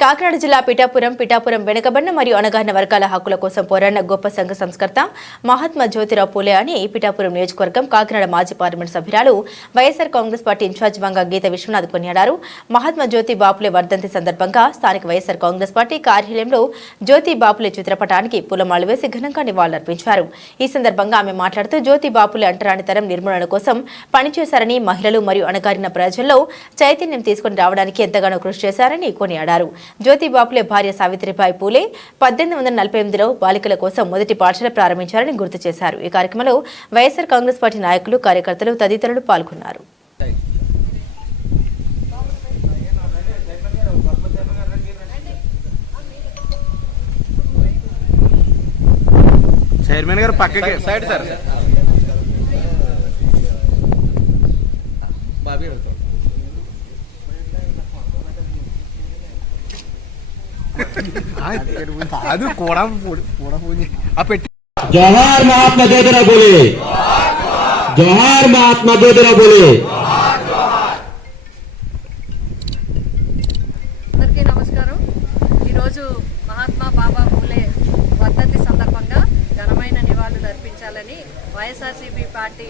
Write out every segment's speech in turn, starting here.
కాకినాడ జిల్లా పిఠాపురం వెనుకబడిన మరియు అణగారిన వర్గాల హక్కుల కోసం పోరాడిన గొప్ప సంఘ సంస్కర్త మహాత్మా జ్యోతిరావు పూలే అని పిఠాపురం నియోజకవర్గం కాకినాడ మాజీ పార్లమెంట్ సభ్యురాలు వైఎస్ఆర్ కాంగ్రెస్ పార్టీ ఇన్ఛార్జ్ మంగా గీత విశ్వనాథ్ కొనియాడారు. మహాత్మా జ్యోతి బాపులే వర్ధంతి సందర్భంగా స్థానిక వైఎస్ఆర్ కాంగ్రెస్ పార్టీ కార్యాలయంలో జ్యోతి బాపులే చిత్రపటానికి పూలమాలలు వేసి ఘనంగా నివాళులర్పించారు. ఈ సందర్భంగా ఆమె మాట్లాడుతూ జ్యోతి బాపులే అంటరానితనం నిర్మూలన కోసం పనిచేశారని, మహిళలు మరియు అణగారిన ప్రజల్లో చైతన్యం తీసుకుని రావడానికి ఎంతగానో కృషి చేశారని కొనియాడారు. జ్యోతి బాపులే భార్య సావిత్రిబాయి పూలే 1848లో బాలికల కోసం మొదటి పాఠశాల ప్రారంభించారని గుర్తు చేశారు. ఈ కార్యక్రమంలో వైఎస్ఆర్ కాంగ్రెస్ పార్టీ నాయకులు, కార్యకర్తలు తదితరులు పాల్గొన్నారు. చైర్మన్ గారు పక్కకి సైడ్ సార్ అది కూడా పెట్టి జోహార్ మహాత్మా జ్యోతిరావు పూలే, జోహార్ మహాత్మా జ్యోతిరావు పూలే. అందరికీ నమస్కారం. ఈరోజు మహాత్మా బాబా పూలే వర్ధంతి సందర్భంగా ఘనమైన నివాళులు అర్పించాలని వైఎస్ఆర్సీపీ పార్టీ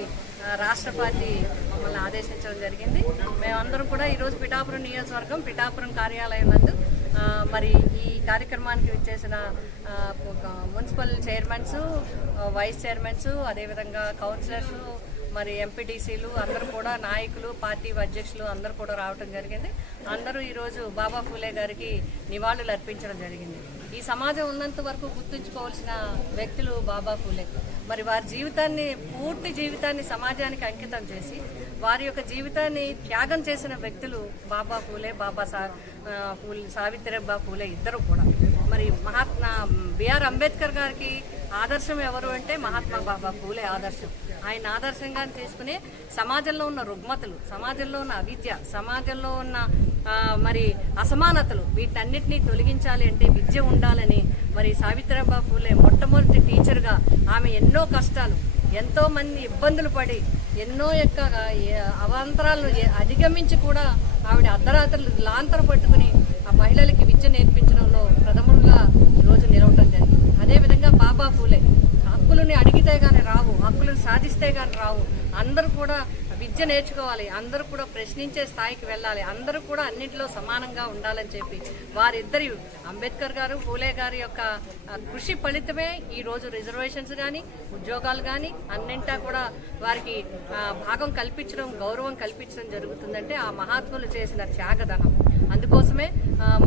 రాష్ట్ర పార్టీ మమ్మల్ని ఆదేశించడం జరిగింది. మేమందరం కూడా ఈరోజు పిఠాపురం నియోజకవర్గం పిఠాపురం కార్యాలయం నందు మరి ఈ కార్యక్రమానికి వచ్చేసిన మున్సిపల్ చైర్మన్స్, వైస్ చైర్మన్స్, అదేవిధంగా కౌన్సిలర్స్, మరి ఎంపీటీసీలు అందరూ కూడా, నాయకులు, పార్టీ అధ్యక్షులు అందరూ కూడా రావడం జరిగింది. అందరూ ఈరోజు బాబా పూలే గారికి నివాళులు అర్పించడం జరిగింది. ఈ సమాజం ఉన్నంత వరకు గుర్తుంచుకోవాల్సిన వ్యక్తులు బాబా పూలే. మరి వారి జీవితాన్ని, పూర్తి జీవితాన్ని సమాజానికి అంకితం చేసి వారి యొక్క జీవితాన్ని త్యాగం చేసిన వ్యక్తులు బాబా పూలే, సావిత్రిబాయి పూలే ఇద్దరు కూడా. మరి మహాత్మా బిఆర్ అంబేద్కర్ గారికి ఆదర్శం ఎవరు అంటే మహాత్మా బాబా పూలే ఆదర్శం. ఆయన ఆదర్శంగా తీసుకుని సమాజంలో ఉన్న రుగ్మతలు, సమాజంలో ఉన్న అవిద్య, సమాజంలో ఉన్న మరి అసమానతలు, వీటన్నిటినీ తొలగించాలి అంటే విద్య ఉండాలని మరి సావిత్రిబాయి పూలే మొట్టమొదటి టీచర్గా ఆమె ఎన్నో కష్టాలు, ఎంతో మంది ఇబ్బందులు పడి, ఎన్నో యొక్క అవాంతరాలను అధిగమించి కూడా ఆవిడ అర్ధరాత్రులు లాంతర పట్టుకుని ఆ మహిళలకి విద్య నేర్పించడంలో ప్రథములుగా ఈరోజు నిలవటం జరిగింది. అదేవిధంగా బాబా పూలే హక్కులని అడిగితే కానీ రావు, హక్కులను సాధిస్తే కానీ రావు. అందరూ కూడా విద్య నేర్చుకోవాలి, అందరూ కూడా ప్రశ్నించే స్థాయికి వెళ్ళాలి, అందరూ కూడా అన్నింటిలో సమానంగా ఉండాలని చెప్పి వారిద్దరి అంబేద్కర్ గారు, పూలే గారి యొక్క కృషి ఫలితమే ఈరోజు రిజర్వేషన్స్ కానీ, ఉద్యోగాలు కానీ అన్నింటా కూడా వారికి భాగం కల్పించడం, గౌరవం కల్పించడం జరుగుతుందంటే ఆ మహాత్ములు చేసిన త్యాగదనం. అందుకోసమే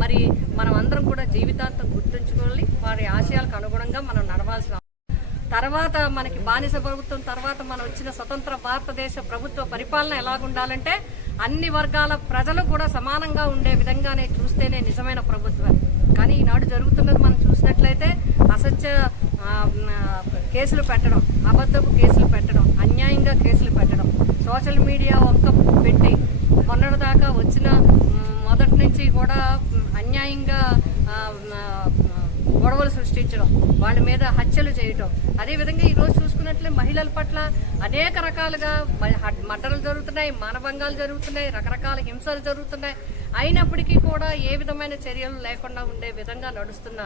మరి మనం అందరం కూడా జీవితాంతం గుర్తుంచుకోవాలి, వారి ఆశయాలకు అనుగుణంగా మనం నడవాల్సిన. తర్వాత మనకి బానిస ప్రభుత్వం తర్వాత మనం వచ్చిన స్వతంత్ర భారతదేశ ప్రభుత్వ పరిపాలన ఎలాగుండాలంటే అన్ని వర్గాల ప్రజలు కూడా సమానంగా ఉండే విధంగానే చూస్తేనే నిజమైన ప్రభుత్వం. కానీ ఈనాడు జరుగుతున్నది మనం చూసినట్లయితే అసత్య కేసులు పెట్టడం, అబద్ధపు కేసులు పెట్టడం, అన్యాయంగా కేసులు పెట్టడం, సోషల్ మీడియా ఒక్క పెట్టి మొన్నటిదాకా వచ్చిన మొదటి నుంచి కూడా అన్యాయంగా గొడవలు సృష్టించడం, వాళ్ళ మీద హత్యలు చేయటం. అదేవిధంగా ఈరోజు చూసుకున్నట్లే మహిళల పట్ల అనేక రకాలుగా మర్డర్లు జరుగుతున్నాయి, మానభంగాలు జరుగుతున్నాయి, రకరకాల హింసలు జరుగుతున్నాయి. అయినప్పటికీ కూడా ఏ విధమైన చర్యలు లేకుండా ఉండే విధంగా నడుస్తున్న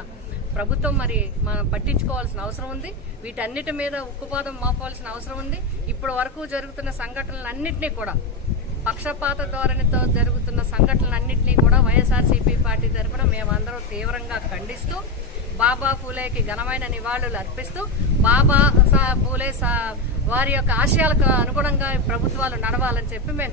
ప్రభుత్వం మరి మనం పట్టించుకోవాల్సిన అవసరం ఉంది. వీటన్నిటి మీద ఉక్కుపాదం మోపాల్సిన అవసరం ఉంది. ఇప్పటి వరకు జరుగుతున్న సంఘటనలన్నింటినీ కూడా, పక్షపాత ధోరణితో జరుగుతున్న సంఘటనలన్నింటినీ కూడా వైఎస్ఆర్సీపీ పార్టీ తరఫున మేమందరం తీవ్రంగా ఖండిస్తూ బాబా పూలేకి ఘనమైన నివాళులు అర్పిస్తూ బాబా పూలే వారి యొక్క ఆశయాలకు అనుగుణంగా ప్రభుత్వాలు నడవాలని చెప్పి మేము